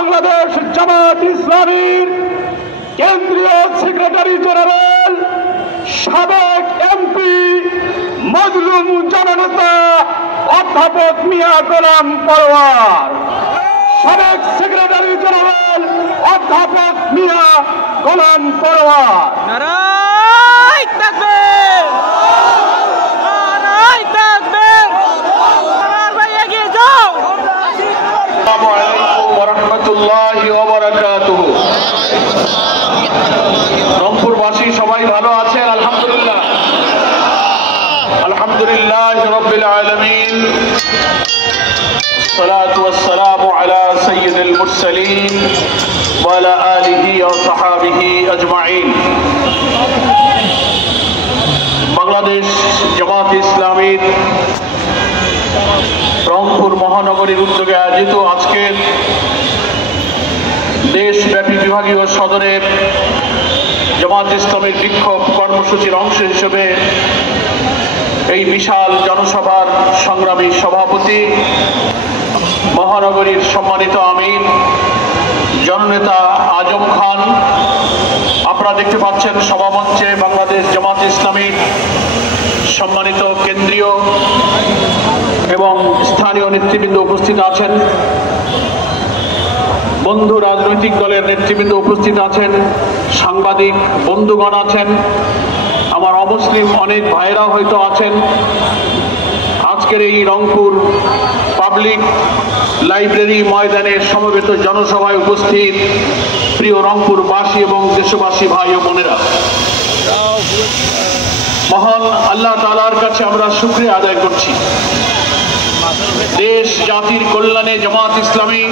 বাংলাদেশ জামাত ইসলামীর কেন্দ্রীয় secretary general সাবেক এমপি মজলুম জননেতা অধ্যাপক মিয়া গোলাম পরোয়ার, সাবেক সেক্রেটারি জেনারেল অধ্যাপক মিয়া গোলাম পরোয়ার। নারায়ে তাকবীর, নারায়ে তাকবীর, ভাই এগিয়ে যাও। আসসালামু আলাইকুম ওয়া রাহমাতুল্লাহি ওয়া বারাকাতুহু। রংপুরবাসী সবাই ভালো আছেন? আলহামদুলিল্লাহ, আলহামদুলিল্লাহ রাব্বিল আলামিন। الصلاة والسلام على سيد المرسلين وعلى آله وصحابه أجمعين। বাংলাদেশ জামাত ইসলামীর রংপুর মহানগরীর উদ্যোগে আয়োজিত আজকের দেশব্যাপী বিভাগীয় সদরের জামাত ইসলামের বিক্ষোভ কর্মসূচির অংশ হিসেবে এই বিশাল জনসভার সংগ্রামী সভাপতি, মহানগরীর সম্মানিত আমির জননেতা আজম খান, আপনারা দেখতে পাচ্ছেন সভামঞ্চে বাংলাদেশ জামাত ইসলামীর সম্মানিত কেন্দ্রীয় এবং স্থানীয় নেতৃবৃন্দ উপস্থিত আছেন, বন্ধু রাজনৈতিক দলের নেতৃবৃন্দ উপস্থিত আছেন, সাংবাদিক বন্ধুগণ আছেন, আমার অমুসলিম অনেক ভাইরা হয়তো আছেন। আজকের এই রংপুর পাবলিক লাইব্রেরি ময়দানে সমবেত জনসভায় উপস্থিত প্রিয় রংপুরবাসী এবং দেশবাসী ভাই ও বোনেরা, মহান আল্লাহ তাআলার কাছে আমরা শুকরিয়া আদায় করছি। দেশ জাতির কল্যাণে জামাত ইসলামী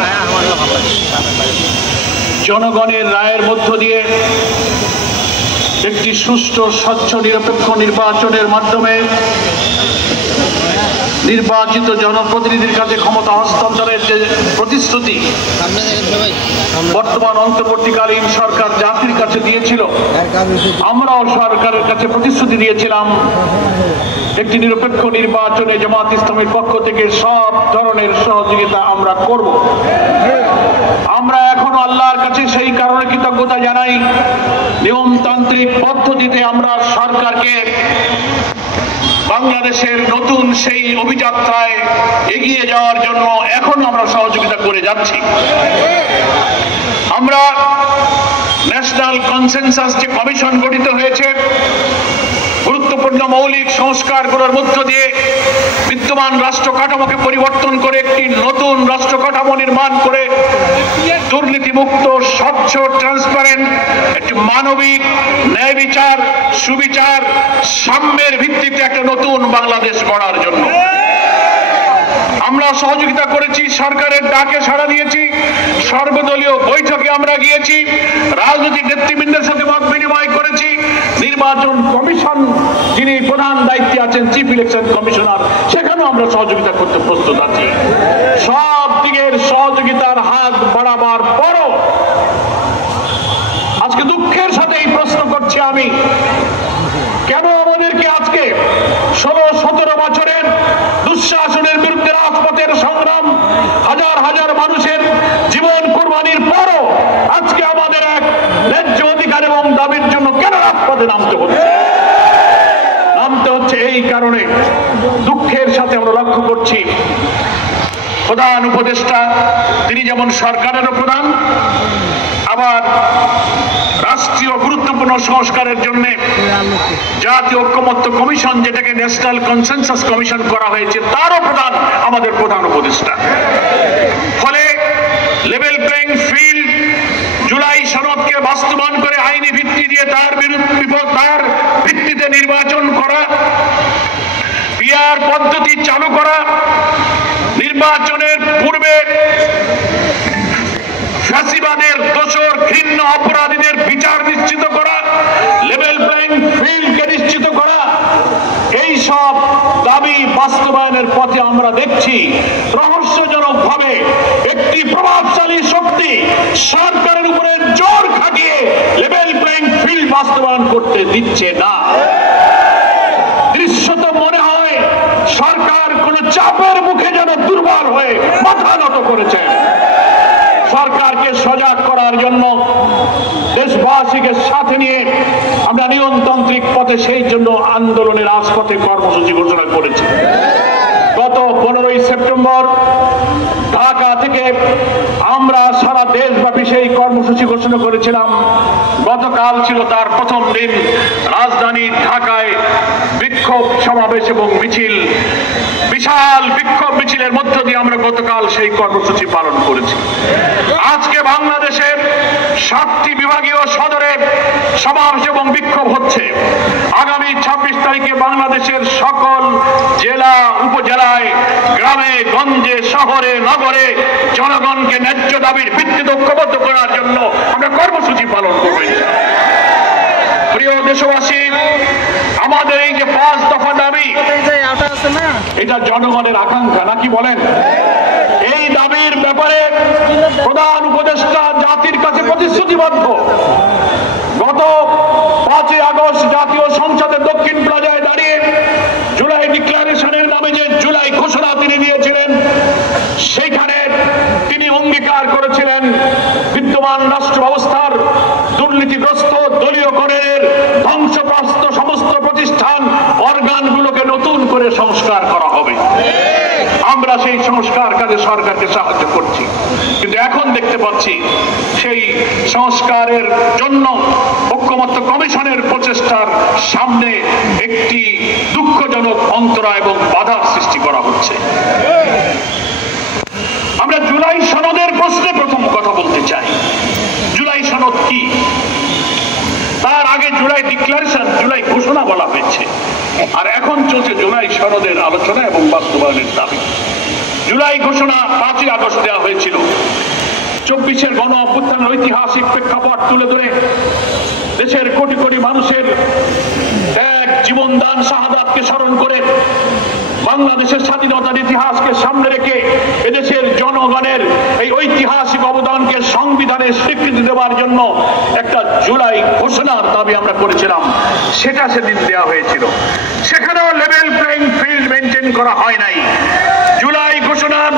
জনগণের রায়ের মধ্য দিয়ে একটি সুষ্ঠু স্বচ্ছ নিরপেক্ষ নির্বাচনের মাধ্যমে নির্বাচিত জনপ্রতিনিধির কাছে ক্ষমতা হস্তান্তরের যে প্রতিশ্রুতি বর্তমান অন্তর্বর্তীকালীন সরকার জাতির কাছে দিয়েছিল, আমরাও সরকারের কাছে প্রতিশ্রুতি দিয়েছিলাম একটি নিরপেক্ষ নির্বাচনে জামাত ইসলামের পক্ষ থেকে সব ধরনের সহযোগিতা আমরা করব। আমরা এখনো আল্লাহর কাছে সেই কারণে কৃতজ্ঞতা জানাই, নিয়মতান্ত্রিক পদ্ধতিতে আমরা সরকারকে বাংলাদেশের নতুন সেই অভিযাত্রায় এগিয়ে যাওয়ার জন্য এখন আমরা সহযোগিতা করে যাচ্ছি। আমরা ন্যাশনাল কনসেনসাস যে কমিশন গঠিত হয়েছে, গুরুত্বপূর্ণ মৌলিক সংস্কারগুলোর মধ্য দিয়ে বিদ্যমান রাষ্ট্র কাঠামোকে পরিবর্তন করে একটি নতুন রাষ্ট্র কাঠামো নির্মাণ করে দুর্নীতিমুক্ত, স্বচ্ছ, ট্রান্সপারেন্ট, একটি মানবিক, ন্যায় বিচার, সুবিচার, সাম্যের ভিত্তিতে একটা নতুন বাংলাদেশ গড়ার জন্য আমরা সহযোগিতা করেছি। সরকারের ডাকে সাড়া দিয়েছি, সর্বদলীয় বৈঠকে আমরা গিয়েছি, রাজনৈতিক নেতৃবৃন্দের সাথে মত বিনিময় করেছি। নির্বাচন কমিশন যিনি প্রধান দায়িত্বে আছেন, চিফ ইলেকশন কমিশনার, সেখানেও আমরা সহযোগিতা করতে প্রস্তুত আছি। সব দিকের সহযোগিতার হাত বাড়াবার পরও আজকে দুঃখের সাথে এই প্রশ্ন করছি আমি, কেন আমাদেরকে আজকে 16-17 বছরের দুঃশাসনের বিরুদ্ধে রাজপথের সংগ্রাম, হাজার হাজার মানুষের জীবন কুরবানির পরও আজকে আমাদের এক ন্যায্য অধিকার এবং দাবির জন্য কেন রাজপথে নামতে হচ্ছে? এই কারণে দুঃখের সাথে আমরা লক্ষ্য করছি, প্রধান উপদেষ্টা তিনি যেমন সরকারেরও প্রধান, আবার রাষ্ট্রীয় গুরুত্বপূর্ণ সংস্কারের জন্য জাতীয় ঐক্যমত্য কমিশন, যেটাকে ন্যাশনাল কনসেনসাস কমিশন করা হয়েছে, তারও প্রধান আমাদের প্রধান উপদেষ্টা। ফলে লেভেল প্লেইং ফিল্ড, জুলাই সনদকে বাস্তবায়ন করে আইনি ভিত্তি দিয়ে তার ভিত্তিতে নির্বাচন করা, পিআর পদ্ধতি চালু করা, নির্বাচনের পূর্বে ফ্যাসিবাদের দোষর ঘৃণ্য অপরাধীদের বিচার নিশ্চিত করা, লেভেল প্লেইং ফিল্ডকে নিশ্চিত করা, এই সব দাবি বাস্তবায়নের পথে আমরা দেখছি রহস্যজনকভাবে একটি প্রভাবশালী শক্তি সরকারের উপরে জোর খাটিয়ে লেভেল প্লেইং ফিল্ড বাস্তবায়ন করতে দিচ্ছে না। দৃশ্যত মনে হয় সরকার কোন চাপের মুখে যেন দুর্বল হয়ে মাথা নত করেছে। সরকারকে সজাগ করার জন্য দেশবাসীকে সাথে নিয়ে আমরা নিয়মতান্ত্রিক পথে সেই জন্য আন্দোলনের রাজপথে কর্মসূচি ঘোষণা করেছি। গত 15ই সেপ্টেম্বর ঢাকা থেকে আমরা সারা দেশব্যাপী সেই কর্মসূচি ঘোষণা করেছিলাম। গতকাল ছিল তার প্রথম দিন। রাজধানী ঢাকায় বিক্ষোভ সমাবেশ এবং মিছিল, বিশাল বিক্ষোভ মিছিলের মধ্য দিয়ে আমরা গতকাল সেই কর্মসূচি পালন করেছি। আজকে বাংলাদেশের 7টি বিভাগীয় সদরে সমাবেশ এবং বিক্ষোভ হচ্ছে। আগামী 26 তারিখে বাংলাদেশের সকল জেলা উপজেলায়, গ্রামে গঞ্জে, শহরে নগরে জনগণকে ন্যায্য দাবির ভিত্তিতে ঐক্যবদ্ধ করার জন্য আমরা কর্মসূচি পালন করব। প্রিয় দেশবাসী, আমাদের এই যে 5 দফা দাবি, এটা জনগণের আকাঙ্ক্ষা নাকি বলেন? এই দাবির ব্যাপারে প্রধান উপদেষ্টা জাতির কাছে প্রতিশ্রুতিবদ্ধ। গত 5ই আগস্ট জাতীয় সংসদের দক্ষিণ প্লাজায় দাঁড়িয়ে জুলাই ডিক্লারেশনের নামে যে জুলাই ঘোষণা তিনি দিয়েছিলেন, সেখানে তিনি অঙ্গীকার করেছিলেন বিদ্যমান রাষ্ট্র ব্যবস্থার দুর্নীতিগ্রস্ত দলীয়করণের ধ্বংসপ্রাপ্ত সমস্ত প্রতিষ্ঠান অর্গানগুলোকে নতুন করে সংস্কার করা হবে। আমরা সেই সংস্কার কাজে সরকারকে সাহায্য করছি, কিন্তু এখন দেখতে পাচ্ছি সেই সংস্কারের জন্য ঐক্যমত্য কমিশনের প্রচেষ্টার সামনে একটি দুঃখজনক অন্তরায় এবং বাধার সৃষ্টি করা হচ্ছে। আমরা জুলাই সনদের প্রশ্নে প্রথম কথা বলতে চাই। জুলাই সনদ কি? তার আগে জুলাই ডিক্লারেশন, জুলাই ঘোষণা বলা হয়েছে, আর এখন চলছে জুলাই সনদের আলোচনা এবং বাস্তবায়নের দাবি। জুলাই ঘোষণা 5ই আগস্ট দেওয়া হয়েছিল। 24-এর গণ অভ্যুত্থানের ঐতিহাসিক প্রেক্ষাপট তুলে ধরে দেশের কোটি কোটি মানুষের এক জীবনদান শাহাদাতকে স্মরণ করে বাংলাদেশের স্বাধীনতার ইতিহাসকে সামনে রেখে এদেশের জনগণের এই ঐতিহাসিক অবদানকে সংবিধানে স্বীকৃতি দেওয়ার জন্য একটা জুলাই ঘোষণার দাবি আমরা করেছিলাম। সেটা সেদিন দেওয়া হয়েছিল। সেখানেও লেভেল প্লেইং ফিল্ড মেনটেন করা হয় নাই। জুলাই ঘোষণার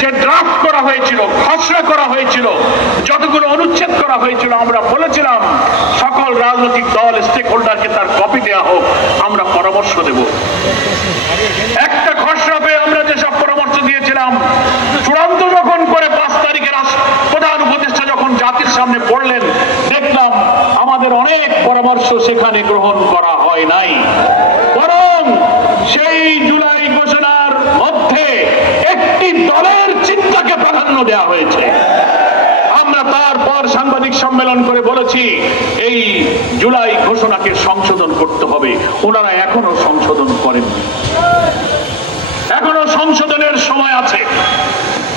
যে ড্রাফট করা হয়েছিল, খসড়া করা হয়েছিল, যতগুলো অনুচ্ছেদ করা হয়েছিল, আমরা বলেছিলাম সকল রাজনৈতিক দল, স্টেক হোল্ডারকে তার কপি দেওয়া হোক, আমরা পরামর্শ দেব। একটা খসড়া পেয়ে আমরা যেসব পরামর্শ দিয়েছিলাম, চূড়ান্ত যখন করে 5 তারিখে প্রধান উপদেষ্টা যখন জাতির সামনে পড়লেন, দেখলাম আমাদের অনেক পরামর্শ সেখানে গ্রহণ করা হয় নাই, বরং সেই জুলাই ঘোষণার মধ্যে একটি দলের চিন্তাকে প্রাধান্য দেওয়া হয়েছে। আমরা তারপর সাংবাদিক সম্মেলন করে বলেছি এই জুলাই ঘোষণাকে সংশোধন করতে হবে। ওনারা এখনো সংশোধন করেননি, এখনো সংশোধনের সময় আছে।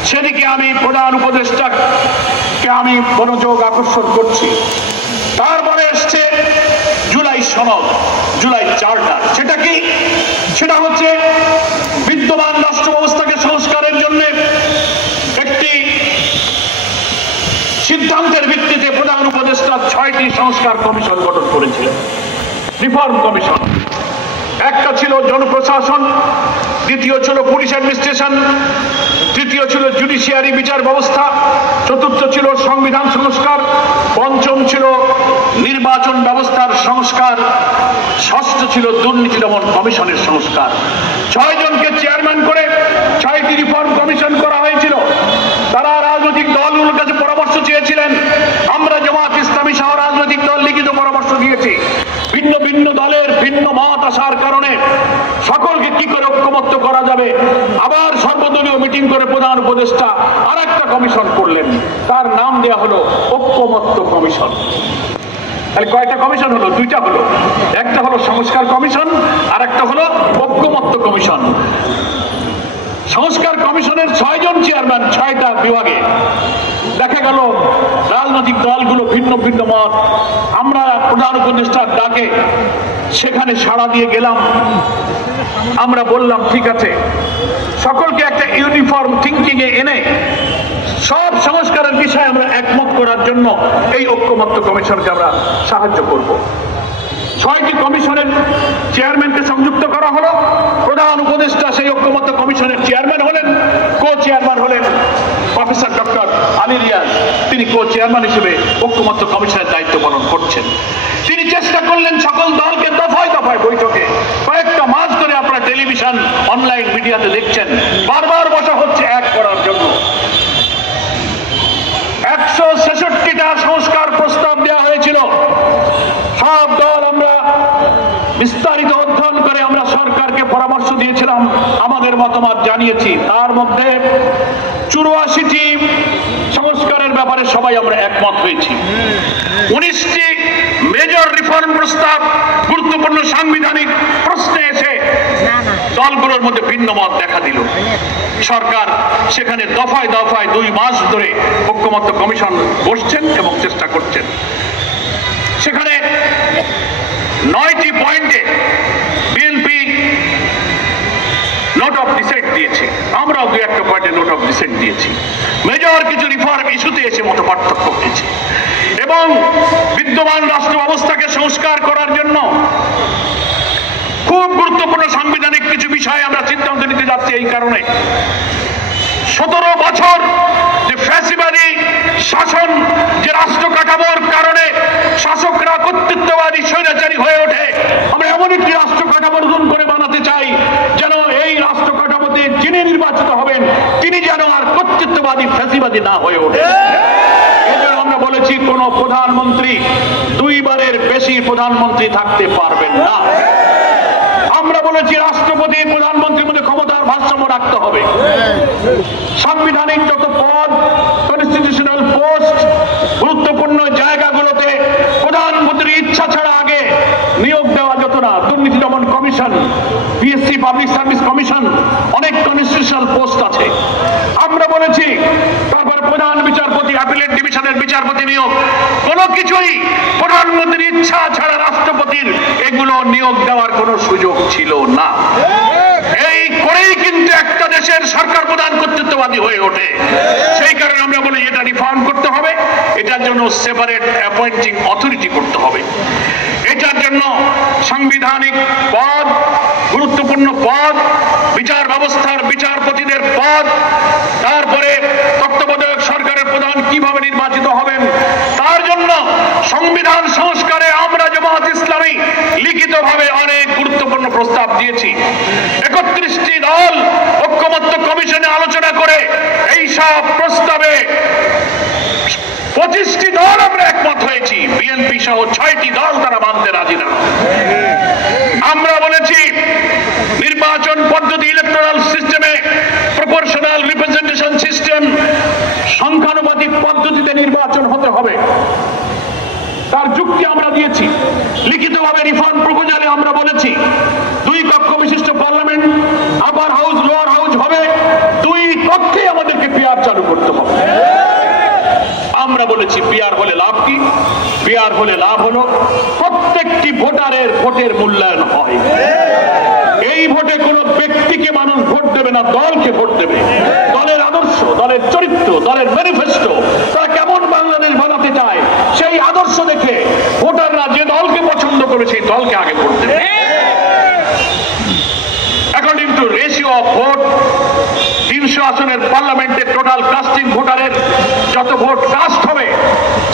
সেদিকে আমি প্রধান উপদেষ্টাকে আমি মনোযোগ আকর্ষণ করছি। তারপরে এসছে জুলাই সনদ, জুলাই চার্টার। সেটা কি? সেটা হচ্ছে বিদ্যমান রাষ্ট্র ব্যবস্থাকে সংস্কারের জন্য একটি সিদ্ধান্তের ভিত্তিতে প্রধান উপদেষ্টা 6টি সংস্কার কমিশন গঠন করেছিলেন, রিফর্ম কমিশন। একটা ছিল জনপ্রশাসন, দ্বিতীয় ছিল পুলিশ অ্যাডমিনিস্ট্রেশন, তৃতীয় ছিল জুডিশিয়ারি বিচার ব্যবস্থা, চতুর্থ ছিল সংবিধান সংস্কার, পঞ্চম ছিল নির্বাচন ব্যবস্থার সংস্কার, ষষ্ঠ ছিল দুর্নীতি দমন কমিশনের সংস্কার। 6 জনকে চেয়ারম্যান করে 6টি রিফর্ম কমিশন করা হয়েছিল। তারা রাজনৈতিক দলগুলোর কাছে পরামর্শ চেয়েছিলেন। আমরা জামাত ইসলামী সহ রাজনৈতিক দল লিখিত পরামর্শ দিয়েছি। ভিন্ন ভিন্ন দলের ভিন্ন মত আসার কারণে সকলকে কি করে ঐক্যমত্য করা যাবে, আবার সর্বদলীয় মিটিং করে প্রধান উপদেষ্টা আর একটা কমিশন করলেন। তার নাম দেওয়া হলো ঐক্যমত্য কমিশন। তাহলে কয়টা কমিশন হলো? 2টা হলো। একটা হলো সংস্কার কমিশন, আর একটা হলো ঐক্যমত্য কমিশন। সংস্কার কমিশনের 6 জন চেয়ারম্যান 6টা বিভাগে। দেখা গেল রাজনৈতিক দলগুলো ভিন্ন ভিন্ন মত। আমরা প্রধান উপদেষ্টার ডাকে সেখানে সাড়া দিয়ে গেলাম। আমরা বললাম ঠিক আছে, সকলকে একটা ইউনিফর্ম থিঙ্কিং এ এনে সব সংস্কারের বিষয়ে আমরা একমত করার জন্য এই ঐক্যমত্য কমিশনকে আমরা সাহায্য করব। 6টি কমিশনের চেয়ারম্যানকে সংযুক্ত করা হলো। প্রধান উপদেষ্টা সেই ঐক্যমত্য কমিশনের চেয়ারম্যান হলেন, কো চেয়ারম্যান হলেন প্রফেসর ডক্টর আলী রিয়াজ। তিনি কো চেয়ারম্যান হিসেবে ঐক্যমত্য কমিশনের দায়িত্ব পালন করছেন। তিনি চেষ্টা করলেন সকল দলকে দফায় দফায় বৈঠকে, কয়েকটা মাস ধরে আপনারা টেলিভিশন অনলাইন মিডিয়াতে দেখছেন, বারবার বসা হচ্ছে এক করার জন্য। 166টা সংস্কার প্রস্তাব দেওয়া হয়েছিল। সব দল আমরা বিস্তারিত অধ্যয়ন করে আমরা সরকারকে পরামর্শ দিয়েছিলাম, আমাদের মতামত জানিয়েছি। তার মধ্যে 84টি সংস্কারের ব্যাপারে সবাই আমরা একমত হয়েছি। 19টি মেজর রিফর্ম প্রস্তাব গুরুত্বপূর্ণ সাংবিধানিক প্রশ্নে এসে দলগুলোর মধ্যে ভিন্ন মত দেখা দিল। সরকার সেখানে দফায় দফায় 2 মাস ধরে ঐক্যমত্য কমিশন বসছেন এবং চেষ্টা করছেন। সেখানে 9টি পয়েন্টে বিএনপি নোট অফ ডিসেন্ট দিয়েছে, আমরাও 2-1টা পয়েন্টে নোট অফ ডিসেন্ট দিয়েছি। মেজর কিছু রিফর্ম ইস্যুতে এসে মত পার্থক্য হয়েছে এবং বিদ্যমান রাষ্ট্র ব্যবস্থাকে সংস্কার করার জন্য খুব গুরুত্বপূর্ণ সাংবিধানিক কিছু বিষয়ে আমরা সিদ্ধান্ত নিতে যাচ্ছি। এই কারণে 17 বছর যে ফ্যাসিবাদী শাসন, যে রাষ্ট্র কাঠামোর কারণে শাসকরা কর্তৃত্ববাদী স্বৈরাচারী হয়ে ওঠে, আমরা এমন একটি রাষ্ট্র কাঠামো নতুন করে বানাতে চাই যেন এই রাষ্ট্র কাঠামোতে যিনি নির্বাচিত হবেন তিনি যেন আর কর্তৃত্ববাদী ফ্যাসিবাদী না হয়ে ওঠে। এজন্য আমরা বলেছি কোন প্রধানমন্ত্রী 2 বারের বেশি প্রধানমন্ত্রী থাকতে পারবেন না। আমরা বলেছি রাষ্ট্রপতি প্রধানমন্ত্রীর মধ্যে ক্ষমতার ভারসাম্য রাখতে হবে। সাংবিধানিক যত পদ, কনস্টিটিউশনাল পোস্ট, গুরুত্বপূর্ণ জায়গাগুলোতে প্রধানমন্ত্রীর ইচ্ছা ছাড়া আগে নিয়োগ দেওয়া যেত না। দুর্নীতি দমন commission, PSC, public service commission, অনেক কনস্টিটিউশনাল পোস্ট আছে। আমরা বলেছি তারপর প্রধান বিচারপতি, অ্যাপিলেট ডিভিশনের বিচারপতি নিয়োগ, কোনো কিছুই প্রধানমন্ত্রীর ইচ্ছা ছাড়া রাষ্ট্রপতির এগুলো নিয়োগ দেওয়ার কোনো সুযোগ ছিল না। এই করেই কিন্তু একটা দেশের সরকার প্রধান কর্তৃত্ববাদী হয়ে ওঠে। সেই কারণে আমরা বলি এটা রিফর্ম করতে হবে, এটার জন্য সেপারেট অ্যাপয়েন্টিং অথরিটি করতে হবে। এটার জন্য সাংবিধানিক পদ, গুরুত্বপূর্ণ পদ, বিচার ব্যবস্থার বিচারপতিদের পদ, তারপরে তত্ত্বাবধায়ক সরকারের প্রধান কিভাবে নির্বাচিত হবেন, তার জন্য সংবিধান সংস্কারে আমরা জামায়াত ইসলামী লিখিতভাবে অনেক গুরুত্বপূর্ণ প্রস্তাব দিয়েছি। 31টি দল ঐক্যমত্য কমিশনে আলোচনা করে এই সব প্রস্তাবে 25টি দল আমরা একমত হয়েছি। বিএনপি সহ 6টি দল তারা মানতে রাজি না। আমরা বলেছি নির্বাচন পদ্ধতি, ইলেকটোরাল সিস্টেমে প্রপোর্শনাল রিপ্রেজেন্টেশন সিস্টেম, সংখ্যানুপাতিক পদ্ধতিতে নির্বাচন হতে হবে। তার যুক্তি আমরা দিয়েছি। লিখিতভাবে রিফর্ম প্রপোজালে আমরা বলেছি 2 কক্ষ বিশিষ্ট পার্লামেন্ট, আপার হাউস লোয়ার হাউস হবে, 2 কক্ষে আমাদেরকে পিআর চালু করতে হবে। আমরা বলেছি পিআর হলে লাভ কি? পিআর হলে লাভ হলো প্রত্যেকটি ভোটারের ভোটের মূল্যায়ন হয়। এই ভোটে কোনো ব্যক্তিকে মানুষ ভোট দেবে না, দলকে ভোট দেবে। দলের আদর্শ, দলের চরিত্র, দলের ম্যানিফেস্টো, তারা কেমন বাংলাদেশ বানাতে চায় সেই আদর্শ দেখে ভোটাররা যে দলকে পছন্দ করে সেই দলকে আগে ভোট দেবে। According to ratio of vote, 300 আসনের পার্লামেন্টে টোটাল কাস্টিং ভোটারের যত ভোট কাস্ট হবে,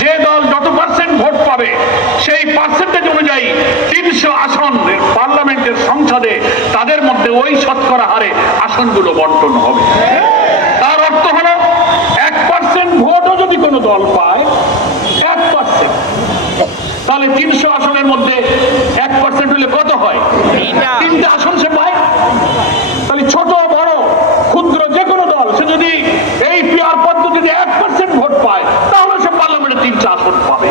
যে দল যত পার্সেন্ট ভোট পাবে সেই পার্সেন্টেজ অনুযায়ী 300 আসনের পার্লামেন্টের সংসদে তাদের মধ্যে ওই শতকরা হারে আসনগুলো বন্টন হবে। তার অর্থ হলো 1% ভোটও যদি কোনো দল পায়, 1%, তাহলে 300 আসনের মধ্যে 1% হলে কত হয়? 3টে আসন সে পায়। তাহলে ছোট বড় ক্ষুদ্র যে কোনো দল সে যদি এই পিআর পদ্ধতিতে 1% ভোট পায় তাহলে সে পার্লামেন্টে 3টা আসন পাবে।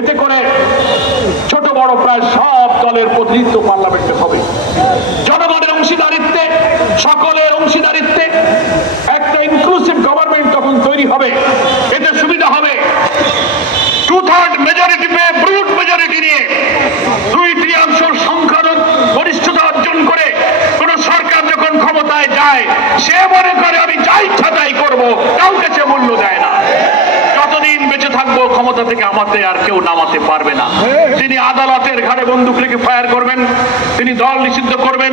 এতে করে ছোট বড় প্রায় সব দলের প্রতিনিধিত্ব পার্লামেন্টে হবে। জনগণের অংশীদারিত্বে, সকলের অংশীদারিত্বে একটা ইনক্লুসিভ গভর্নমেন্ট তখন তৈরি হবে। এতে সুবিধা হবে 2/3 মেজরিটি পেয়ে ব্রুট মেজরিটি নিয়ে 2/3 সংখ্যার গরিষ্ঠতা অর্জন করে কোন সরকার যখন ক্ষমতায় যায় সে মনে করে আমি যা ইচ্ছা তাই করবো, কাউকে সে মূল্য দেয় না। যতদিন বেঁচে থাকবো ক্ষমতা থেকে আমাদের আর কেউ নামাতে পারবে না। তিনি আদালতের ঘাড়ে বন্দুক রেখে ফায়ার করবেন, তিনি দল নিষিদ্ধ করবেন,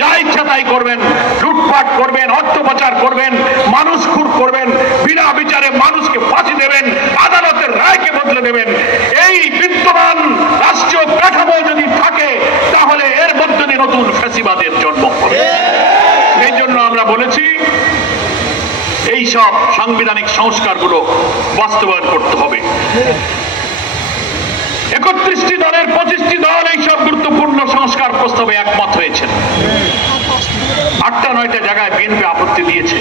যা ইচ্ছা তাই করবেন, লুটপাট করবেন, অর্থ পাচার করবেন, মানুষ খুন করবেন, বিনা বিচারে মানুষকে ফাঁসি দেবেন, আদালতের রায়কে বদলে দেবেন। এই বিদ্যমান রাষ্ট্রীয় কাঠামো যদি থাকে তাহলে এর মধ্যে দিয়ে নতুন ফ্যাসিবাদের জন্ম হবে। এই জন্য আমরা বলেছি এই সব সাংবিধানিক সংস্কারগুলো বাস্তবায়ন করতে হবে। 31টি দলের 25টি দল এই সব গুরুত্বপূর্ণ সংস্কার প্রস্তাবে একমত হয়েছে। 8টা-9টা জায়গায় বিএনপি আপত্তি দিয়েছে।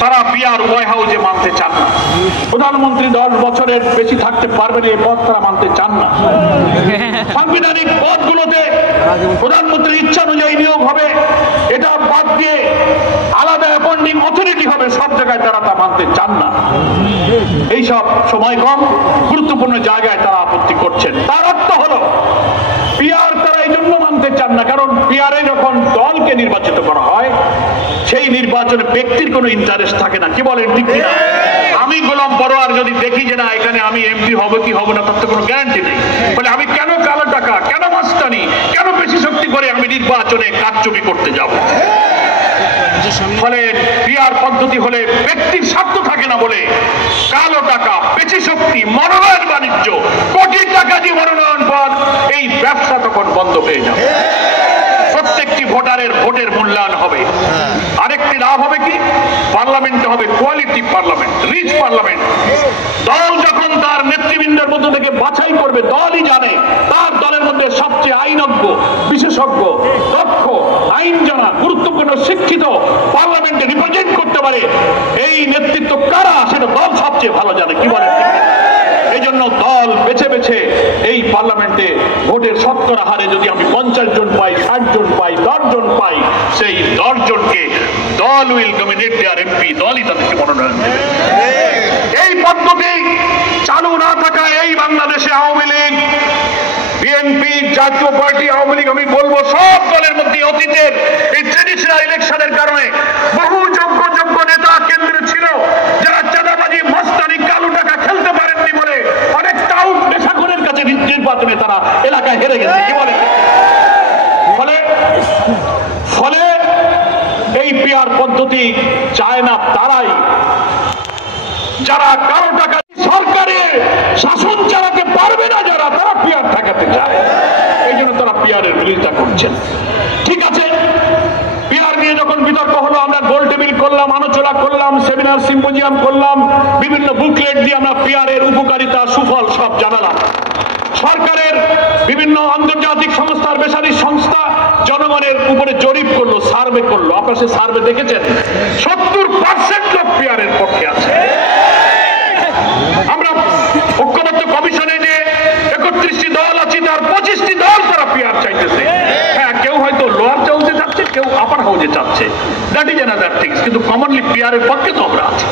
তারা পিআর উভয় হাউজে মানতে চান না। প্রধানমন্ত্রী 10 বছরের বেশি থাকতে পারবেন এই পদ তারা মানতে চান না। সাংবিধানিক পদগুলোতে প্রধানমন্ত্রীর ইচ্ছা অনুযায়ী নিয়োগ হবে, এটা বাদ দিয়ে আলাদা অ্যাপয়েন্টিং অথরিটি হবে, সব জায়গায় তারা তা মানতে চান না। এইসব সময় কম গুরুত্বপূর্ণ জায়গায় তারা আপত্তি করছেন। তার অর্থ হলো পিআর তারা এই জন্য মানতে চান না, কারণ পিআরে যখন দলকে নির্বাচিত করা হয় সেই নির্বাচনে ব্যক্তির কোনো ইন্টারেস্ট থাকে না। কি বলেন ঠিক কিনা? আমি গোলাম পরোয়ার যদি দেখি যে না এখানে আমি এমপি হব কি হব না তার তো কোনো গ্যারান্টি নেই, বলে আমি কেন কালো টাকা, কেন মাস্তানি, কেন বেশি শক্তি করে আমি নির্বাচনে কারচুপি করতে যাব। ফলে পিআর পদ্ধতি হলে ব্যক্তির স্বার্থ থাকে না বলে কালো টাকা, পেশি শক্তি, মনোনয়ন বাণিজ্য, কোটি টাকা দিয়ে মনোনয়ন পদ, এই ব্যবসা তখন বন্ধ হয়ে যাবে। প্রত্যেকটি ভোটারের ভোটের মূল্যায়ন হবে। আরেকটি লাভ হবে কি, পার্লামেন্টে হবে কোয়ালিটি পার্লামেন্ট, রিচ পার্লামেন্ট। দল যখন তার নেতৃবৃন্দের মধ্য থেকে বাছাই করবে, দলই জানে তার দলের মধ্যে সবচেয়ে আইনজ্ঞ, বিশেষজ্ঞ, দক্ষ, আইন জানা, গুরুত্বপূর্ণ, শিক্ষিত পার্লামেন্টে রিপ্রেজেন্ট করতে পারে এই নেতৃত্ব কারা সেটা দল সবচেয়ে ভালো জানে। কি বলে? এই জন্য দল বেছে বেছে এই পার্লামেন্টে ভোটের শতকরা হারে যদি আমি 50 জন পাই, 60 জন পাই, 10 জন পাই, সেই 10 জনকে দল উইল নমিনেট দেয়ার এমপি, দলই তাদেরকে মনোনয়ন দেবে। এই পদ্ধতি চালু না থাকায় এই বাংলাদেশে আওয়ামী লীগ, বিএনপি, জাতীয় পার্টি, আওয়ামী লীগ, আমি বলবো সব দলের মধ্যে অতীতের এই ট্রেডিশনাল ইলেকশনের কারণে বহু যোগ্য যোগ্য নেতা কেন্দ্রে ছিল যারা চাঁদাবাজি, মস্তানি, কালো টাকা খেলতে পারেননি বলে অনেক টাউট নেশাখোরের কাছে নির্বাচনে তারা এলাকায় হেরে গেছে। কি বলে? ফলে এই পিআর পদ্ধতি চায় না তারাই যারা কালো টাকা সরকারের শাসন চালাতে পারবে না, যারা তারা পিআর ঠেকাতে চায়। এই জন্য তারা পিআরের বিরোধিতা করছেন। ঠিক আছে, পিআর নিয়ে যখন বিতর্ক হলো, আমরা গোল টেবিল করলাম, আলোচনা করলাম, সেমিনার সিম্পোজিয়াম করলাম, বিভিন্ন বুকলেট দিয়ে আমরা পিআরের উপকারিতা, সুফল সব জানালাম। সরকারের বিভিন্ন আন্তর্জাতিক সংস্থার, বেসরকারি সংস্থা জনগণের উপরে জরিপ করলো, সার্ভে করলো। আপনারা সে সার্ভে দেখেছেন, 70% লোক পিআরের পক্ষে আছে। আমরা ঐক্যবদ্ধ কমিশনে যে 31টি দল আছে তার 25টি দল তারা পিআর চাইতেছে। হ্যাঁ, কেউ হয়তো লোয়ার হাউসে যাচ্ছে, কেউ আপার হাউসে যাচ্ছে, দ্যাট ইজ অ্যানাদার থিংস, কিন্তু কমনলি পিআরের পক্ষে তো আমরা আছি।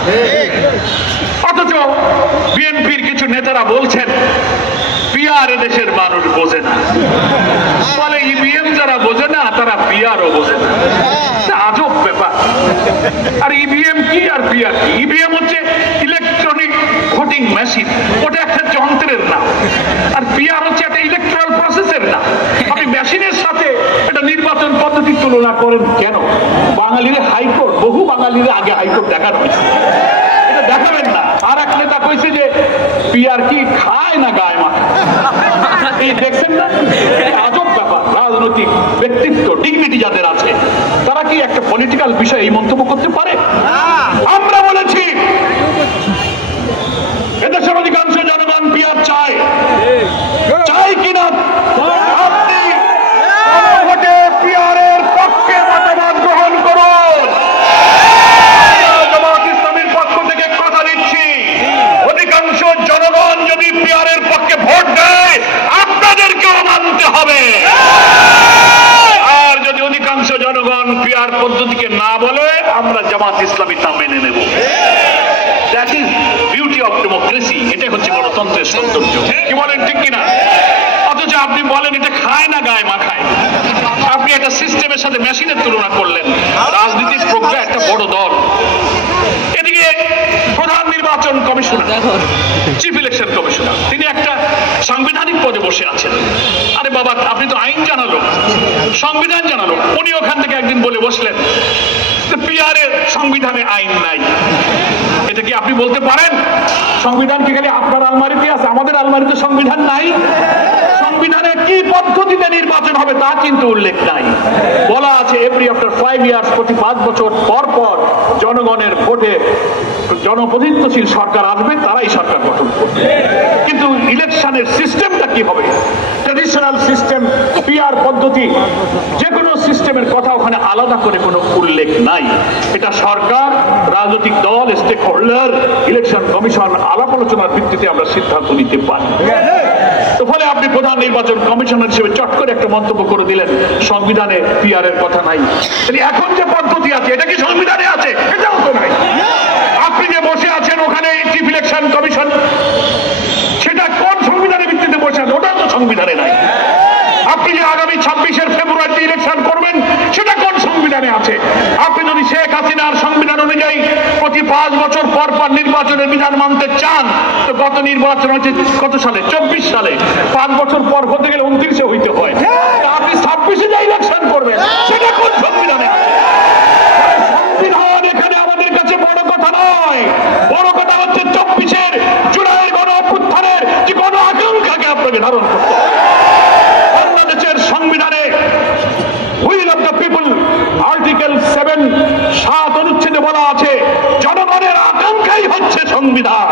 অথচ বিএনপির কিছু নেতারা বলছেন পিআর দেশের মানুষ বোঝে না, বলে ইভিএম যারা বোঝে না তারা পিআরও বোঝে না। আজব ব্যাপার। আর ইভিএম কি আর পিআর কি? ইভিএম হচ্ছে ইলেকট্রনিক ভোটিং মেশিন, ওটা একটা যন্ত্রের নাম। আর পিআর হচ্ছে একটা ইলেকট্রাল প্রসেসের নাম। আপনি মেশিনের সাথে একটা নির্বাচন পদ্ধতি তুলনা করেন কেন? বাঙালিরা হাইকোর্ট, বহু বাঙালিরা আগে হাইকোর্ট দেখার হয়েছে, এটা দেখাবেন না। আর এক নেতা কইছে যে পিআর কি খায় না গায়ে মাথা, এই দেখছেন না? আজব ব্যাপার। রাজনৈতিক ব্যক্তিত্ব, ডিগনিটি যাদের আছে তারা কি একটা পলিটিক্যাল বিষয়ে এই মন্তব্য করতে পারে? আমরা বলেছি এদেশের অধিকাংশ জনগণ পিআর চায়, চাই কিনা আপনি ভোটে পিআরের পক্ষে মতামত গ্রহণ করুন। জামাত ইসলামীর পক্ষ থেকে কথা দিচ্ছি, অধিকাংশ জনগণ যদি পিআরের পক্ষে ভোট দেয় আপনাদেরকেও মানতে হবে। আর যদি অধিকাংশ জনগণ পিআর পদ্ধতিকে না বলে আমরা জামাত ইসলামী তা মেনে নেব। That is beauty of democracy. এটাই হচ্ছে গণতন্ত্রের সৌন্দর্য। কি বলেন ঠিক কিনা? অথচ আপনি বলেন এটা খায় না গায়ে মাখায়। আপনি একটা সিস্টেমের সাথে মেশিনের তুলনা করলেন। রাজনীতির প্রক্রিয়া একটা বড় দল, এদিকে প্রধান নির্বাচন নির্বাচন কমিশনার, চিফ ইলেকশন কমিশনার, তিনি একটা সাংবিধানিক পদে বসে আছেন। আরে বাবা, আপনি তো আইন জানালো, সংবিধান জানালো, উনি ওখান থেকে একদিন বলে বসলেন পিআর এর সংবিধানে আইন নাই। এটা কি আপনি বলতে পারেন? সংবিধান কি খালি আপনার আলমারিতে আছে, আমাদের আলমারিতে সংবিধান নাই? সংবিধানে কি পদ্ধতিতে নির্বাচন হবে তা কিন্তু উল্লেখ নাই। বলা আছে এভরি আফটার 5 ইয়ার্স, প্রতি 5 বছর পর পর জনগণের ভোটে জনপ্রতিনিধিত্বশীল সরকার আসবে, তারাই সরকার গঠন করবে। কিন্তু ইলেকশনের সিস্টেমটা কি হবে? ট্রেডিশনাল সিস্টেম, পিআর পদ্ধতি, যে কোনো সিস্টেমের কথা ওখানে আলাদা করে কোনো উল্লেখ নাই। এটা সরকার, রাজনৈতিক দল, স্টেক হোল্ডার, ইলেকশন কমিশন আলাপ আলোচনার ভিত্তিতে আমরা সিদ্ধান্ত নিতে পারি। তো ফলে আপনি প্রধান নির্বাচন কমিশনার হিসেবে চট করে একটা মন্তব্য করে দিলেন সংবিধানে পিআর এর কথা নাই। এখন যে পদ্ধতি আছে এটা কি সংবিধানে আছে? এটাও তো নাই। আপনি যে বসে আছেন ওখানে চিফ ইলেকশন কমিশন, সেটা কোন সংবিধানের ভিত্তিতে বসে আছেন? ওটা তো সংবিধানে নাই। আপনি যে আগামী 26 ফেব্রুয়ারিতে ইলেকশন করবেন সেটা কোন সংবিধানে আছে? আপনি যদি শেখ হাসিনার সংবিধান অনুযায়ী প্রতি 5 বছর পর পর নির্বাচনের বিধান মানতে চান, তো গত নির্বাচন হচ্ছে কত সালে? 24 সালে। 5 বছর পর হতে গেলে 29-এ হইতে হয়। আপনি 26-এ যে ইলেকশন করবেন সেটা কোন সংবিধানে আছে? সংবিধান এখানে আমাদের কাছে বড় কথা নয়, বড় কথা হচ্ছে 24-এর জুলাইয়ের গণ অভ্যুত্থানের যে গণ আকাঙ্ক্ষাকে আপনাকে ধারণ করতে হবে। বাংলাদেশের সংবিধানে will of the people article 7 7 অনুচ্ছেদে বলা আছে জনগণের আকাঙ্ক্ষাই হচ্ছে সংবিধান।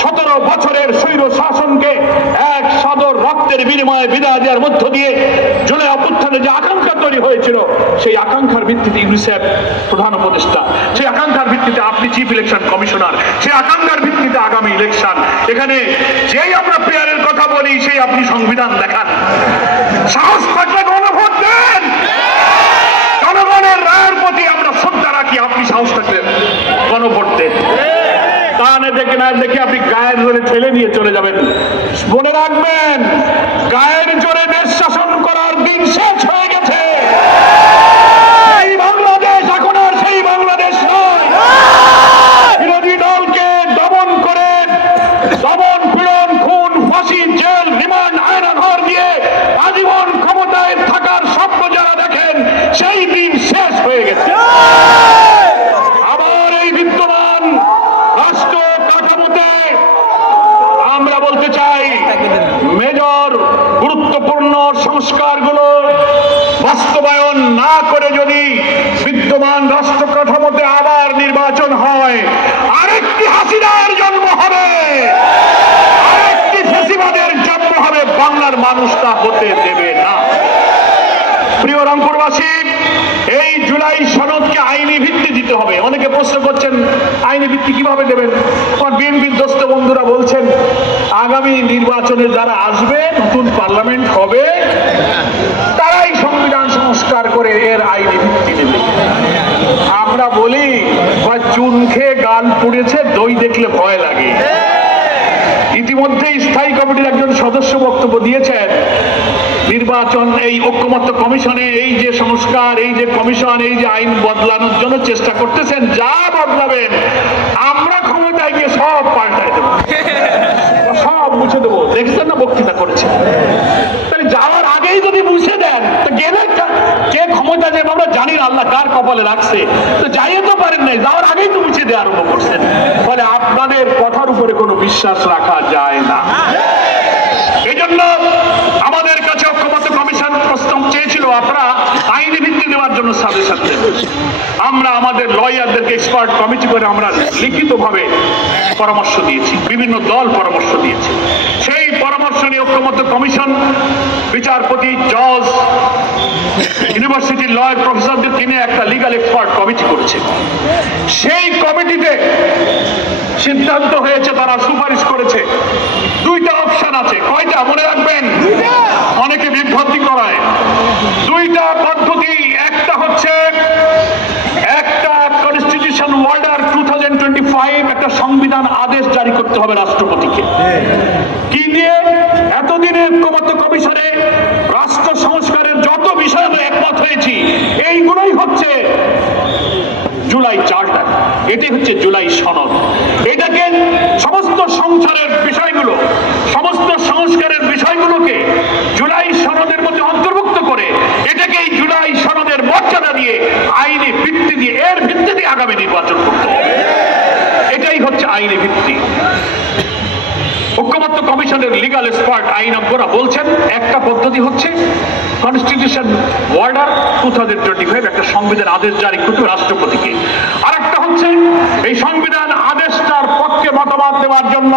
17 বছরের স্বৈর শাসনকে এক সাদর রক্তের বিনিময়ে বিদায় দেওয়ার মধ্য দিয়ে জুলাই অভ্যুত্থানে যে আকাঙ্ক্ষা তৈরি হয়েছিল, সেই আকাঙ্ক্ষার ভিত্তিতে ইউনিসেফ প্রধান উপদেষ্টা, সেই আকাঙ্ক্ষার ভিত্তিতে আপনি চিফ ইলেকশন কমিশনার, সেই আকাঙ্ক্ষার ভিত্তিতে আগামী ইলেকশন। এখানে যেই আমরা পিআরের কথা বলি সেই আপনি সংবিধান দেখান। সাহস থাকলে গণভোট দেন, জনগণের রায়ের প্রতি আমরা শ্রদ্ধা রাখি, আপনি সাহস থাকলে গণভোট দেন। কানে দেখে না দেখে আপনি গায়ের জোরে ঠেলে নিয়ে চলে যাবেন। মনে রাখবেন, গায়ের জোরে দেশ শাসন করার দিন শেষ হয়ে গেছে। এই বাংলাদেশ এখন আর সেই বাংলাদেশ নয়। বিরোধী দলকে দমন করে দমন পীড়ন, খুন, ফাঁসি, জেল, রিমান্ড, আয়নাঘর দিয়ে আজীবন ক্ষমতায় থাকার স্বপ্ন যারা দেখেন, সেই দিন শেষ হয়ে গেছে। আবার এই বিদ্যমান রাষ্ট্র কাঠামোতে আমরা বলতে চাই, মেজর গুরুত্বপূর্ণ সংস্কারগুলো বাস্তবায়ন না করে যদি বিদ্যমান রাষ্ট্র কাঠামোতে আবার নির্বাচন হয়, আরেকটি হাসিনার জন্ম হবে, আরেকটি ফ্যাসিবাদের জন্ম হবে। বাংলার মানুষ তা হতে দেবে না। প্রিয় রংপুরবাসী, এই জুলাই সনদকে আইনি ভিত্তি দিতে হবে। অনেকে প্রশ্ন করছেন আইনি ভিত্তি কিভাবে দেবেন? আমার বিএনপির দোস্ত বন্ধুরা বলছেন আগামী নির্বাচনে যারা আসবে, নতুন পার্লামেন্ট হবে, তারাই সংবিধান সংস্কার করে এর আইনি ভিত্তি দেবে। আমরা বলি চুন খেয়ে গাল পুড়েছে, দই দেখলে ভয় লাগে। ইতিমধ্যে স্থায়ী কমিটির একজন সদস্য বক্তব্য দিয়েছেন, নির্বাচন এই ঐক্যমত্য কমিশনে এই যে সংস্কার, এই যে কমিশন, এই যে আইন বদলানোর জন্য চেষ্টা করতেছেন, যা বদলাবেন আমরা ক্ষমতায় গিয়ে সব পাল্টাই দেবো, সব মুছে দেবো। দেখছেন না বক্তৃতা করেছে। তাহলে যাওয়ার আগেই যদি মুছে দেন, তো গেলে কে ক্ষমতা যাবে আমরা জানি না, আল্লাহ কার কপালে রাখছে। তো যাইয়ে তো পারেন নাই, যাওয়ার আগেই তো মুছে দেওয়া আরম্ভ করছেন। ফলে আপনাদের কথার উপরে কোনো বিশ্বাস রাখা যায় না। এই জন্য আমাদের কাছে ঐক্যমত্য কমিশন প্রস্তাব চেয়েছিল আপনারা আইনি ভিত্তি দেওয়ার জন্য সাজেশন দেন। আমরা আমাদের লয়ারদেরকে এক্সপার্ট কমিটি করে আমরা লিখিতভাবে পরামর্শ দিয়েছি, বিভিন্ন দল পরামর্শ দিয়েছে। সেই পরামর্শ নিয়ে ঐক্যমত্য কমিশন বিচারপতি, জজ, ইউনিভার্সিটির লয়ার প্রফেসরদের কিনে একটা লিগাল এক্সপার্ট কমিটি করেছে। সেই কমিটিতে সিদ্ধান্ত হয়েছে, তারা সুপারিশ করেছে 2টা অপশন আছে। কয়টা মনে রাখবেন? অনেকে বিভ্রান্তি করায়। 2টা পদ্ধতি। একটা হচ্ছে একটা কনস্টিটিউশন অর্ডার 2025, একটা সংবিধান আদেশ জারি করতে হবে রাষ্ট্রপতিকে। কি দিয়ে? এতদিনে ঐক্যমত্য কমিশনে রাষ্ট্র সংস্কারের যত বিষয় আমরা একমত হয়েছি, এইগুলোই হচ্ছে জুলাই চার্টার, এটি হচ্ছে জুলাই সনদ। এটাকে সমস্ত সংসারের বিষয়গুলো, সমস্ত সংস্কারের বিষয়গুলোকে জুলাই সনদের মধ্যে অন্তর্ভুক্ত করে এটাকে এই জুলাই সনদের মর্যাদা দিয়ে আইনি ভিত্তি দিয়ে এর ভিত্তিতে আগামী নির্বাচন করতে হবে। এটাই হচ্ছে আইনি ভিত্তি। ঐক্যমত্য কমিশনের লিগাল এক্সপার্ট আইনজ্ঞরা বলছেন একটা পদ্ধতি হচ্ছে কনস্টিটিউশন অর্ডার 2025, একটা সংবিধান আদেশ জারি করতে রাষ্ট্রপতিকে। আর একটা হচ্ছে এই সংবিধান আদেশটার পক্ষে মতামত দেওয়ার জন্য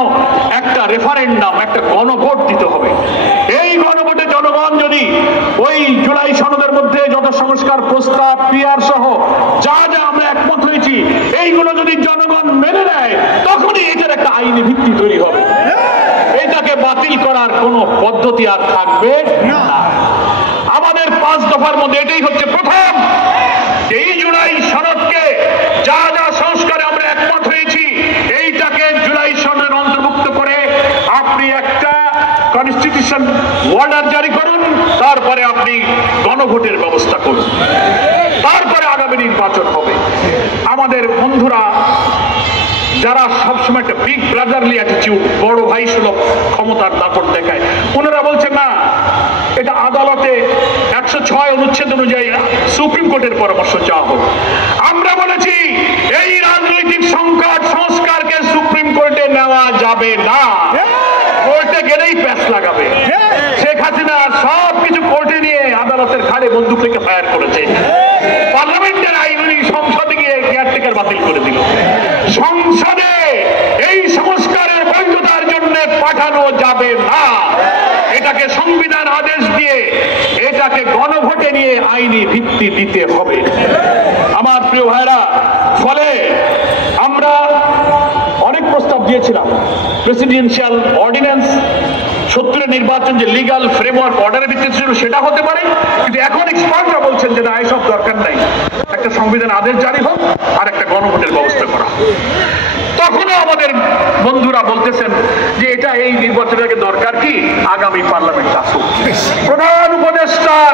একটা রেফারেন্ডাম, একটা গণভোট দিতে হবে। এই গণভোটে জনগণ যদি ওই জুলাই সনদের মধ্যে যত সংস্কার প্রস্তাব, পিআর সহ যা যা আমরা একমত হয়েছি এইগুলো যদি জনগণ মেনে নেয়, তখনই এটার একটা আইনি ভিত্তি তৈরি হবে। এটাকে বাতিল করার কোনো পদ্ধতি আর থাকবে না। আমাদের 5 দফার মধ্যে এটাই হচ্ছে প্রথম, এই জুলাই সনদকে যা যা সংস্কারে আমরা একমত হয়েছি এইটাকে জুলাই সনদের অন্তর্ভুক্ত করে আপনি একটা কনস্টিটিউশন অর্ডার জারি করুন, তারপরে আপনি গণভোটের ব্যবস্থা করুন, তারপরে আগামী নির্বাচন হবে। আমাদের বন্ধুরা যারা সবসময় একটা বিগ ব্রাদারলি অ্যাটিটিউড, বড় ভাই সুলভ ক্ষমতার দাপট দেখায়, ওনারা বলছে না, এটা আদালতে 106 অনুচ্ছেদ অনুযায়ী সুপ্রিম কোর্টের পরামর্শ চাওয়া হোক। আমরা বলেছি এই রাজনৈতিক সংস্কারকে সুপ্রিম কোর্টে নেওয়া যাবে না। কোর্টে গেলেই প্যাচ লাগাবে। শেখ হাসিনা সব কিছু কোর্টে নিয়ে আদালতের ঘাড়ে বন্দুক থেকে ফায়ার করেছে। পার্লামেন্টের আইনি সংসদে গিয়ে কেয়ারটেকার বাতিল করে দিল। সংসদে এই সংস্কারের বৈধতার জন্য পাঠানো যাবে না। এটাকে সংবিধান আদেশ দিয়ে এটাকে গণভোটে নিয়ে আইনি ভিত্তি দিতে হবে। আমার প্রিয় ভাইরা, ফলে আমরা অনেক প্রস্তাব দিয়েছিলাম। প্রেসিডেন্সিয়াল অর্ডিন্যান্স, 70 নির্বাচন যে লিগাল ফ্রেমওয়ার্ক অর্ডারের ভিত্তিতে ছিল সেটা হতে পারে, কিন্তু এখন এক্সপার্টরা বলছেন যে না, এসব দরকার নাই, একটা সংবিধান আদেশ জারি হোক আর একটা গণভোটের ব্যবস্থা করা। তখনও আমাদের বন্ধুরা বলতেছেন যে এটা এই নির্বাচনের আগে দরকার কি, আগামী পার্লামেন্ট আসুক। প্রধান উপদেষ্টার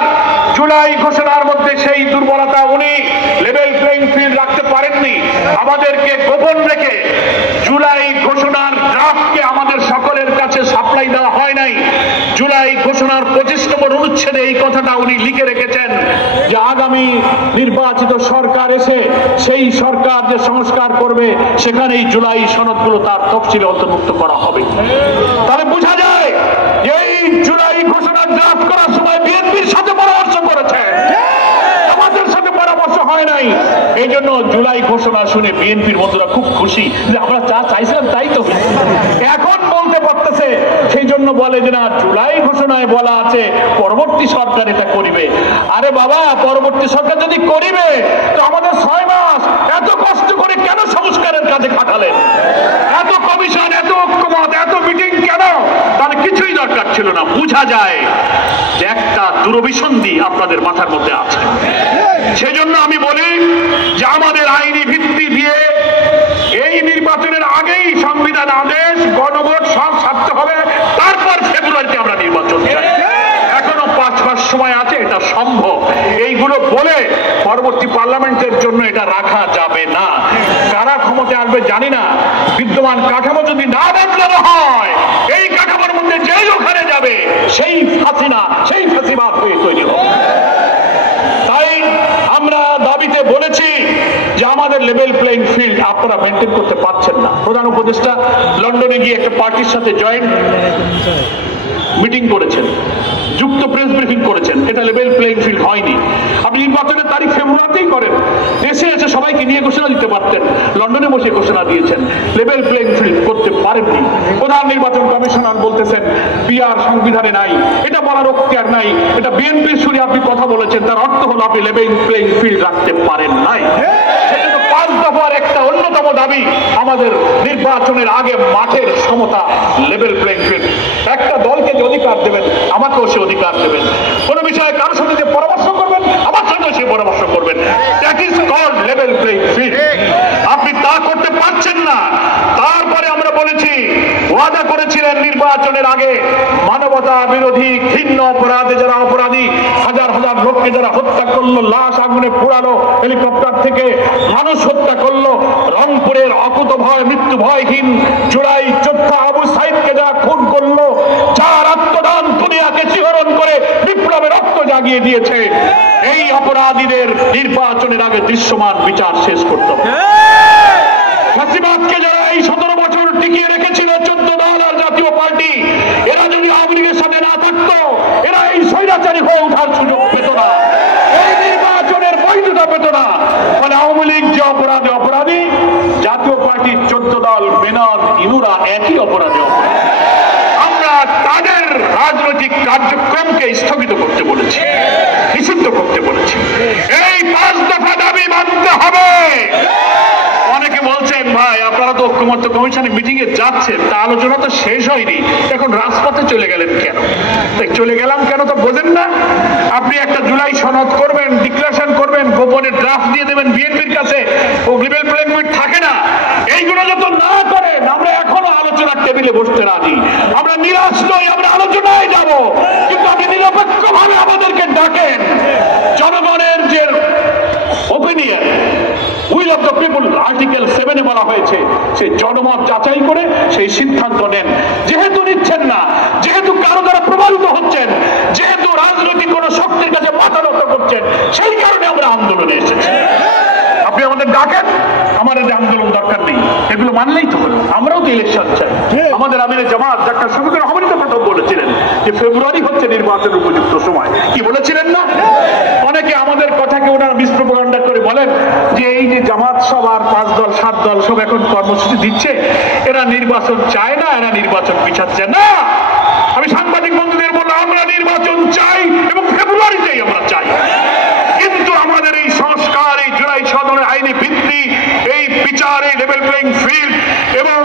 জুলাই ঘোষণার মধ্যে সেই দুর্বলতা, উনি লেভেল প্লেইং ফিল্ড রাখতে পারেননি। আমাদেরকে গোপন রেখে জুলাই ঘোষণার ড্রাফটকে আমাদের সকলের কাছে সাপ্লাই দেওয়া হয় নাই। জুলাই ঘোষণার 25 নম্বর অনুচ্ছেদে এই কথাটা উনি লিখে রেখেছেন যে আগামী নির্বাচিত সরকার এসে সেই সরকার যে সংস্কার করবে সেখানেই জুলাই সনদগুলো তার তফসিলে অন্তর্ভুক্ত করা হবে। তাহলে বোঝা যায় যে এই জুলাই ঘোষণা ড্রাফট করার সময় বিএনপির সাথে পরামর্শ করেছে, আমাদের সাথে পরামর্শ হয় নাই। এই জন্য জুলাই ঘোষণা শুনে বিএনপির বন্ধুরা খুব খুশি যে আমরা যা চাইছিলাম তাই তো এখন বলতে পারতেছে। সেই জন্য বলে যে না, জুলাই ঘোষণায় বলা আছে পরবর্তী সরকার এটা করিবে। আরে বাবা, পরবর্তী সরকার যদি করিবে তো আমাদের 6 মাস এত কষ্ট করে কেন সংস্কারের কাজে খাটালেন? এত কমিশন, এত ঐক্যমত, এত মিটিং কেন? তাহলে কিছুই দরকার ছিল না। বোঝা যায় যে একটা দুরভিসন্ধি আপনাদের মাথার মধ্যে আছে। সেজন্য আমি বলি যে আমাদের আইনি ভিত্তি দিয়ে এই নির্বাচনের আগেই সংবিধান আদেশ, গণভোট সব ছাড়তে হবে, তারপর ফেব্রুয়ারিতে আমরা নির্বাচন চাই। এখনো 5 মাস সময় আছে, এটা সম্ভব। এইগুলো বলে পরবর্তী পার্লামেন্টের জন্য এটা রাখা যাবে না। কারা ক্ষমতায় আসবে জানি না, বিদ্যমান কাঠামো যদি না বদলানো হয়, এই কাঠামোর মধ্যে যেই ওখানে যাবে সেই হাসিনা, সেই ফাঁসিবাদ হয়ে তৈরি হবে। তাই আমরা দাবিতে বলেছি যে আমাদের লেভেল প্লেইং ফিল্ড আপনারা মেনটেন করতে পারছেন না। প্রধান উপদেষ্টা লন্ডনে গিয়ে একটা পার্টির সাথে জয়েন্ট মিটিং করেছেন, যুক্ত প্রেস ব্রিফিং করেছেন। এটা লেভেল প্লেইং ফিল্ড হয়নি। আপনি নির্বাচনের তারিখ ফেব্রুয়ারিতেই করেন, দেশে এসে সবাইকে নিয়ে ঘোষণা দিতে পারতেন। লন্ডনে বসে ঘোষণা দিয়েছেন, লেভেল প্লেইং ফিল্ড করতে পারেননি। প্রধান নির্বাচন কমিশনার বলতেছেন পিআর সংবিধানে নাই, এটা বলার অধিকার নাই। এটা বিএনপির সুরে আপনি কথা বলেছেন, তার অর্থ হলো আপনি লেভেল প্লেইং ফিল্ড রাখতে পারেন নাই। সেজন্য 5 দফার একটা অন্যতম দাবি আমাদের নির্বাচনের আগে মাঠের সমতা, লেভেল প্লেইং ফিল্ড। একটা দলকে যে অধিকার দেবেন, আমাকেও সে অধিকার দেবেন। কোন বিষয়ে কারোর সাথে যে পরামর্শ করবেন, আমার সাথেও সে পরামর্শ করবেন। That is called level playing field. আপনি তা করতে পারছেন না। তারপরে আমরা বলেছি, ওয়াদা করে বলেছিলেন নির্বাচনের আগে মানবতা বিরোধী ঘৃণ্য অপরাধে যারা অপরাধী, হাজার হাজার লোককে যারা হত্যা করলো, লাশ আগুনে পোড়ালো, হেলিকপ্টার থেকে মানুষ হত্যা করলো, রংপুরের অকুতভয় মৃত্যু ভয়হীন জুলাই যোদ্ধা আবু সাইদকে যারা খুন করলো, যার আত্মদান দুনিয়াকে শিহরণ করে বিপ্লবের রক্ত জাগিয়ে দিয়েছে, এই অপরাধীদের নির্বাচনের আগে দৃশ্যমান বিচার শেষ করতে হবে। ফাঁসিবাদকে যারা এই 17 বছর টিকিয়ে রেখেছিল 14 দল আর জাতীয় পার্টি, এরা যদি আওয়ামী লীগের সাথে না থাকতো, এরা এই স্বৈরাচারী হয়ে ওঠার সুযোগ পেত না, এই নির্বাচনের বৈধতা পেত না। ফলে আওয়ামী লীগ যে অপরাধে অপরাধী, জাতীয় পার্টির 14 দল মেনন ইনুরা একই অপরাধে অপরাধী। আমরা তাদের রাজনৈতিক কার্যক্রমকে স্থগিত করতে বলেছি, নিষিদ্ধ করতে বলেছি। এই 5 দফা দাবি মানতে হবে। অনেকে বলছেন ভাই আপনারা তো ঐক্যমত্য কমিশনে মিটিং এ যাচ্ছেন, তা আলোচনা তো শেষ হয়নি, এখন রাজপথে চলে গেলেন কেন? চলে গেলাম কেন তো বোঝেন না? আপনি একটা জুলাই সনদ করবেন, ডিক্লারেশন করবেন, গোপনে ড্রাফট দিয়ে দেবেন বিএনপির কাছে, ও লেভেল প্লেইং ফিল্ড থাকে না। এইগুলো যত না করেন আমরা এখনো আলোচনার টেবিলে বসতে রাজি। আমরা নিরাশ নই, আমরা আলোচনায় যাব, কিন্তু আপনি নিরপেক্ষভাবে আমাদেরকে ডাকেন। জনগণের যে opinion, will of the people article 7 এ বলা হয়েছে, সেই জনমত যাচাই করে সেই সিদ্ধান্ত নেন। যেহেতু নিচ্ছেন না, যেহেতু কারো দ্বারা প্রভাবিত হচ্ছেন, যেহেতু রাজনৈতিক কোন শক্তির কাছে মাথা নত করছেন, সেই কারণে আমরা আন্দোলনে এসেছি। আপনি আমাদের ডাকেন, আমাদের আন্দোলন দরকার নেই, এগুলো মানলেই তো হলো। আমরাও তো ইলেকশন চাই। আমাদের আমিরে জামাত ডাক্তার শফিকুর রহমান তো প্রথম বলেছিলেন যে ফেব্রুয়ারি হচ্ছে নির্বাচনের উপযুক্ত সময়, কি বলেছিলেন না? অনেকে আমাদের কথাকে ওনারা মিসপ্রোপাগান্ডা করে বলেন যে এই যে জামাত সব আর 5 দল 7 দল সব এখন কর্মসূচি দিচ্ছে, এরা নির্বাচন চায় না, এরা নির্বাচন পিছাচ্ছে না। আমি সাংবাদিক বন্ধুদের বললাম আমরা নির্বাচন চাই এবং ফেব্রুয়ারিতেই আমরা চাই, কিন্তু আমাদের এই সংস্কার, এই জুলাই সদনের আইনি ভিত্তি, এই বিচার, এই লেভেল প্লেইং ফিল্ড এবং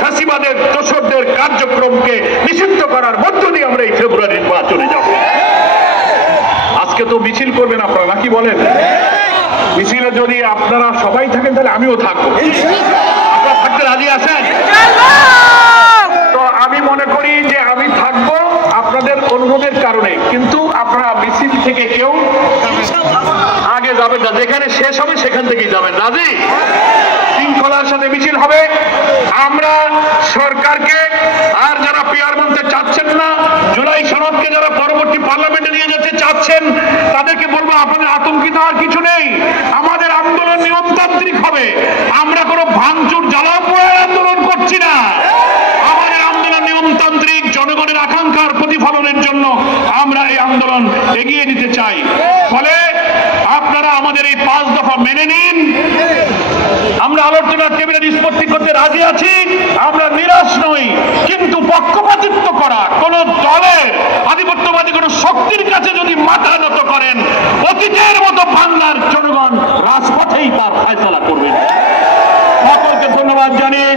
ফ্যাসিবাদের দোসরদের কার্যক্রমকে নিষিদ্ধ করার মধ্য দিয়ে আমরা এই ফেব্রুয়ারি নির্বাচনে যাব। আজকে তো মিছিল করবেন আপনারা, নাকি বলেন? মিছিলে যদি আপনারা সবাই থাকেন তাহলে আমিও থাকবো। আপনারা থাকতে রাজি আছেন? তো আমি মনে করি যে আমি থাকবো আপনাদের অনুরোধের কারণে, কিন্তু আপনারা মিছিল থেকে কেউ আগে যাবেন না, যেখানে শেষ হবে সেখান থেকেই যাবেন। রাজি? শৃঙ্খলার সাথে মিছিল হবে। আমরা সরকারকে আর যারা পিয়ার মানতে চাচ্ছেন না, জুলাই সনদকে যারা পরবর্তী পার্লামেন্টে নিয়ে যেতে চাচ্ছেন, তাদেরকে বলবো আপনাদের আতঙ্কিত আর কিছু নেই। আমাদের আন্দোলন নিয়মতান্ত্রিক হবে। আমরা কোনো ভাঙচুর জ্বালাও পোড়ার আন্দোলন করছি না। আমাদের আন্দোলন নিয়মতান্ত্রিক, জনগণের আকাঙ্ক্ষার প্রতিফলনের জন্য আমরা এই আন্দোলন এগিয়ে নিতে চাই। ফলে আপনারা আমাদের এই 5 দফা মেনে নিন। আমরা আলোচনার টেবিলে নিষ্পত্তি করতে রাজি আছি, আমরা নিরাশ নই, কিন্তু পক্ষপাতিত্ব করা কোন দলের আধিপত্যবাদী কোন শক্তির কাছে যদি মাথা নত করেন, অতীতের মতো বাংলার জনগণ রাজপথেই তার ফয়সালা করবেন। সকলকে ধন্যবাদ জানিয়ে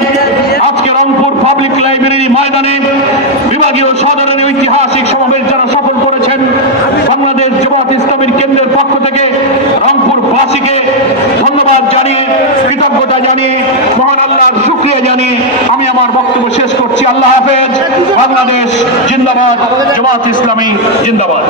আজকে রংপুর পাবলিক লাইব্রেরি ময়দানে বিভাগীয় সদরের ঐতিহাসিক সমাবেশ যারা সফল করেছেন, বাংলাদেশ জামাত ইসলামীর কেন্দ্রের পক্ষ থেকে রংপুরবাসীকে ধন্যবাদ জানিয়ে, কৃতজ্ঞতা জানিয়ে, মহান আল্লাহর শুকরিয়া জানিয়ে আমি আমার বক্তব্য শেষ করছি। আল্লাহ হাফেজ। বাংলাদেশ জিন্দাবাদ, জামাত ইসলামী জিন্দাবাদ।